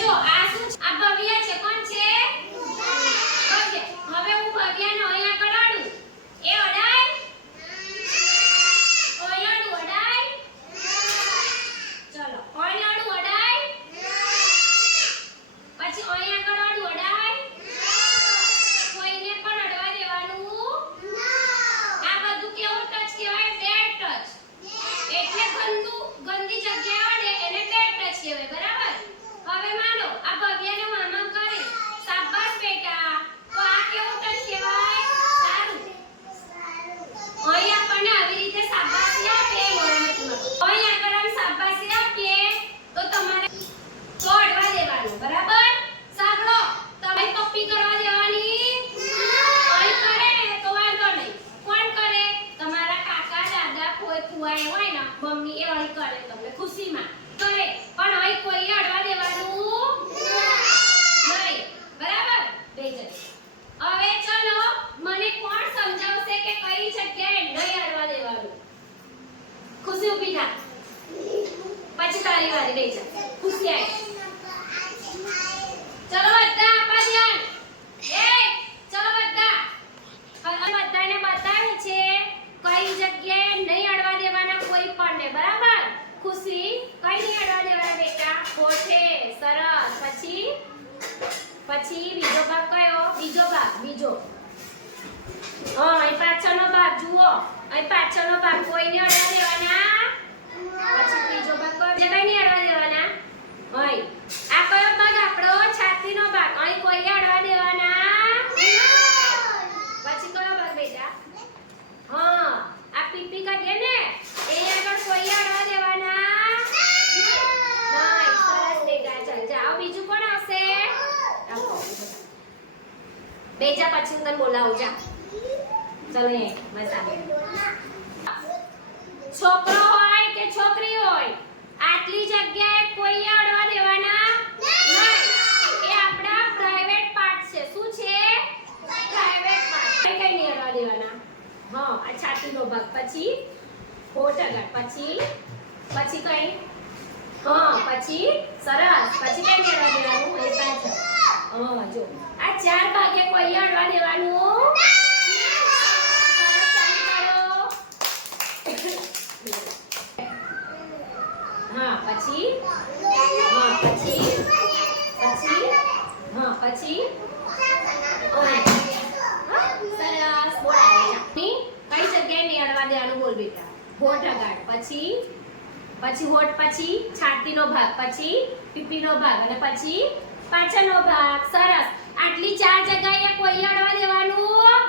જો આ શું છે? આ ભવ્ય છે. કોણ છે? ભવ્ય. હવે હું ભવ્યને અહીંયા કડાડું. એ અડાય? ઓયાડું અડાય? ચલો. ઓયાડું અડાય? પછી અહીંયા કડાડું અડાય? કોઈને પણ અડવા દેવાનું આ બધું કેવું ટચ કહેવાય? Bed touch. એટલે ગંદી જગ્યાએ અડે એને બેડ ટચ કહેવાય. બરાબર? હવે માનો આ ભવ્યને હું આમ કરી શાબાશ બેટા, તો આ કેવું ટચ કહેવાય? સારું. અહીં આપણને આવી રીતે શાબાશી આપે અહીં આગળ આમ શાબાશી આપીએ તો તમારે તો અડવા દેવાનું. બરાબર? સાંભળો, તમે કોપી કરવા દેવાની અહીં કરે ને તો વાંધો નહીં. કોણ કરે? તમારા કાકા દાદા કોઈ ફુવાએ હોય ને મમ્મી એ અહીં કરે તમને ખુશીમાં કરે, પણ અહીં કોઈ અડવા દેવાનું નહીં. બરાબર? બેજે. હવે ચલો મને કોણ સમજાવશે કે કઈ જગ્યાએ નહીં અડવા દેવાનું? ખુશી ઊભી થા. પછી તારી વારી બેજા. ખુશી આય. ચલો બધા આપા ધ્યાન. એ ચલો બધા. હવે બધાને બતાવે છે કઈ જગ્યાએ નહીં અડવા દેવાના કોઈ પણ ને. બરાબર? ખુશી કઈ નહીં અડવા દેવાના બેટા? હોઠે. સરસ. પછી બીજો ભાગ કયો? બીજો ભાગ. બીજો અહીં પાછળનો ભાગ જુઓ. અહીં પાછળનો ભાગ કોઈને અડવા દેવાના. પછી ત્રીજો ભાગ કયો? જે કઈ નહીં અડવા દેવાના. અહીં આ કયો ભાગ? આપણો છાતીનો ભાગ. અહીં કોઈને અડવા દેવાના. પછી કયો ભાગ બેટા? હા, આ પીપી કાઢીએ ને એ આગળ કોઈ અડવા દેવાના નહીં. સરસ બેટા. ચાલ જાઓ. બીજું કોણ આવશે? બેજા પછી હું તને બોલાવું. જા. ચલો એ બસ આ છોકરો હોય કે છોકરી હોય આટલી જગ્યાએ કોઈ અડવા દેવાના નહીં. એ આપણા પ્રાઇવેટ પાર્ટ છે. શું છે? Private part. કઈ નહીં અડવા દેવાના. હા, આ છાતીનો ભાગ. પછી હોઠ આગળ. પછી કઈ? હા, પછી સરસ. પછી કઈ નહીં અડવા દેવાનું. એ પાછળ. હા, જો આ ચાર ભાગે કોઈ અડવા દેવાનું. હા, પછી હા, પછી હા, પછી સરસ. બોલાય. કઈ જગ્યાએ નહીં અડવા દેવાનું? બોલ બેટા. હોઠ આગળ. પછી હોઠ. પછી છાતીનો ભાગ. પછી પીપીનો ભાગ. અને પછી પાછળનો ભાગ. સરસ. આટલી ચાર જગ્યાએ કોઈ અડવા દેવાનું